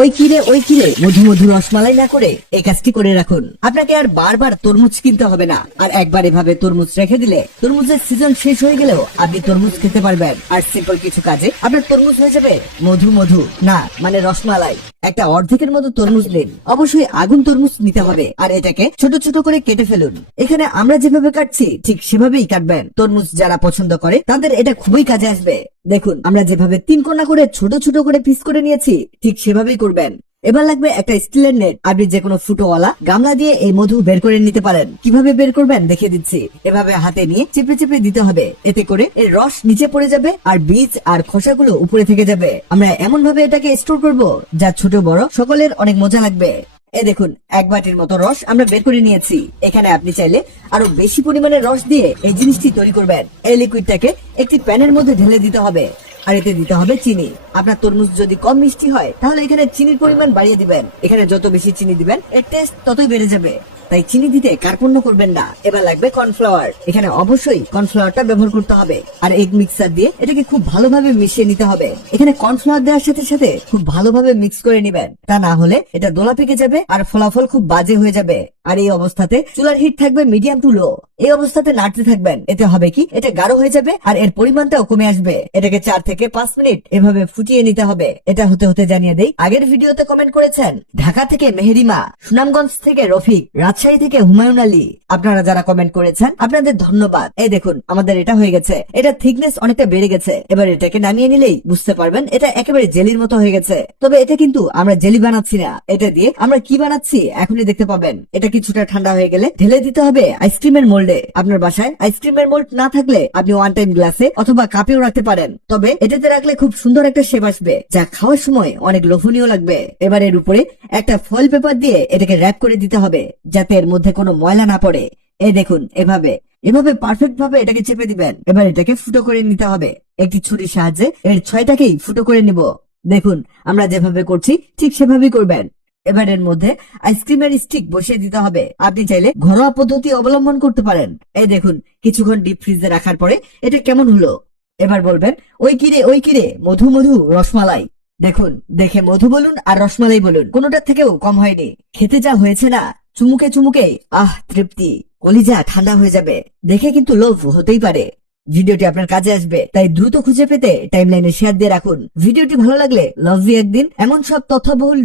ওই কিরে মধু মধু রসমালাই না করে এই কাজটি করে রাখুন। আপনাকে আর বারবার তরমুজ কিনতে হবে না। আর একবার এভাবে তরমুজ রেখে দিলে তরমুজের সিজন শেষ হয়ে গেলেও আপনি তরমুজ খেতে পারবেন। আর সিম্পল কিছু কাজে আপনার তরমুজ হয়ে যাবে মধু মধু না মানে রসমালাই। একটা অর্ধেকের মতো তরমুজ নিন, অবশ্যই আগুন তরমুজ নিতে হবে। আর এটাকে ছোট ছোট করে কেটে ফেলুন। এখানে আমরা যেভাবে কাটছি ঠিক সেভাবেই কাটবেন। তরমুজ যারা পছন্দ করে তাদের এটা খুবই কাজে আসবে। দেখুন আমরা যেভাবে 3 কোনা করে ছোট ছোট করে পিস করে নিয়েছি ঠিক সেভাবেই করবেন। এবার লাগবে একটা স্টিলের নেট। আপনি যে কোনো ফুটোওয়ালা গামলা দিয়ে এই মধু বের করে নিতে পারেন। কিভাবে বের করবেন দেখিয়ে দিচ্ছি। এভাবে হাতে নিয়ে চেপে চেপে দিতে হবে, এতে করে এর রস নিচে পড়ে যাবে আর বীজ আর খোসাগুলো উপরে থেকে যাবে। আমরা এমন ভাবে এটাকে স্টোর করব যা ছোট বড় সকলের অনেক মজা লাগবে। দেখুন 1 বাটির মতো রস আমরা বের করে নিয়েছি। এখানে আপনি চাইলে আরো বেশি পরিমাণে রস দিয়ে এই জিনিসটি তৈরি করবেন। এই লিকুইডটাকে একটি প্যানের মধ্যে ঢেলে দিতে হবে। আর এতে দিতে হবে চিনি। আপনার তরমুজ যদি কম মিষ্টি হয় তাহলে এখানে চিনির পরিমাণ বাড়িয়ে দিবেন। এখানে যত বেশি চিনি দিবেন এর টেস্ট ততই বেড়ে যাবে, তাই চিনি দিতে কার্পণ্য করবেন না। এবার লাগবে কর্নফ্লাওয়ার। এখানে অবশ্যই কর্নফ্লাওয়ারটা ব্যবহার করতে হবে। আর এগ মিক্সার দিয়ে এটাকে খুব ভালোভাবে মিশিয়ে নিতে হবে। এখানে কর্নফ্লাওয়ার দেওয়ার সাথে সাথে খুব ভালোভাবে মিক্স করে নিবেন, তা না হলে এটা দোলা পেকে যাবে আর ফলাফল খুব বাজে হয়ে যাবে। আর এই অবস্থাতে চুলার হিট থাকবে মিডিয়াম টু লো। এই অবস্থাতে নাড়তে থাকবেন। এতে হবে কি, এটা গাঢ় হয়ে যাবে আর এর পরিমাণটাও কমে আসবে। এটাকে 4 থেকে 5 মিনিট এভাবে ফুটিয়ে নিতে হবে। এটা হতে হতে জানিয়ে দেই, আগের ভিডিওতে কমেন্ট করেছেন ঢাকা থেকে মেহেরিমা, সুনামগঞ্জ থেকে রফিক, রাজশাহী থেকে হুমায়ুন আলী। আপনারা যারা কমেন্ট করেছেন আপনাদের ধন্যবাদ। এই দেখুন আমাদের এটা হয়ে গেছে। এটা থিকনেস অনেকটা বেড়ে গেছে। এবার এটাকে নামিয়ে নিলেই বুঝতে পারবেন এটা একেবারে জেলির মতো হয়ে গেছে। তবে এটা কিন্তু আমরা জেলি বানাচ্ছি না, এটা দিয়ে আমরা কি বানাচ্ছি এখনই দেখতে পাবেন। এটা কিছুটা ঠান্ডা হয়ে গেলে ঢেলে দিতে হবে আইসক্রিমের মোল্ডে। আপনার বাসায় আইসক্রিমের মোল্ড না থাকলে আপনি ওয়ান টাইম গ্লাসে অথবা কাপেও রাখতে পারেন। তবে এটাতে রাখলে খুব সুন্দর একটা শেপ আসবে, যা খাওয়ার সময় অনেক লোভনীয় লাগবে। এবার এর উপরে একটা ফয়েল পেপার দিয়ে এটাকে র্যাপ করে দিতে হবে যাতে এর মধ্যে কোনো ময়লা না পড়ে। এই দেখুন এভাবে পারফেক্ট ভাবে এটাকে চেপে দিবেন। এবার এটাকে ফুটো করে নিতে হবে। একটি ছুরির সাহায্যে এর 6টাকেই ফুটো করে নিব। দেখুন আমরা যেভাবে করছি ঠিক সেভাবেই করবেন। এবার এর মধ্যে আইসক্রিমের স্টিক বসিয়ে দিতে হবে। আপনি চাইলে ঘরোয়া পদ্ধতি অবলম্বন করতে পারেন। এই দেখুন কিছুক্ষণ ডিপ ফ্রিজে রাখার পরে এটা কেমন হলো। এবার বলবেন ওই কিরে মধু মধু রসমালাই। দেখুন দেখে মধু বলুন আর রসমালাই বলুন, কোনোটার থেকেও কম হয়নি। খেতে যা হয়েছে না, চুমুকে চুমুকে তৃপ্তি, কলিজা ঠান্ডা হয়ে যাবে। দেখে কিন্তু লোভ হতেই পারে। ভিডিওটি আপনার কাজে আসবে, তাই দ্রুত খুঁজে পেতে টাইমলাইনে শেয়ার দিয়ে রাখুন। ভিডিওটি ভালো লাগলে লাভ ইউ একদিন এমন সব তথ্যবহুল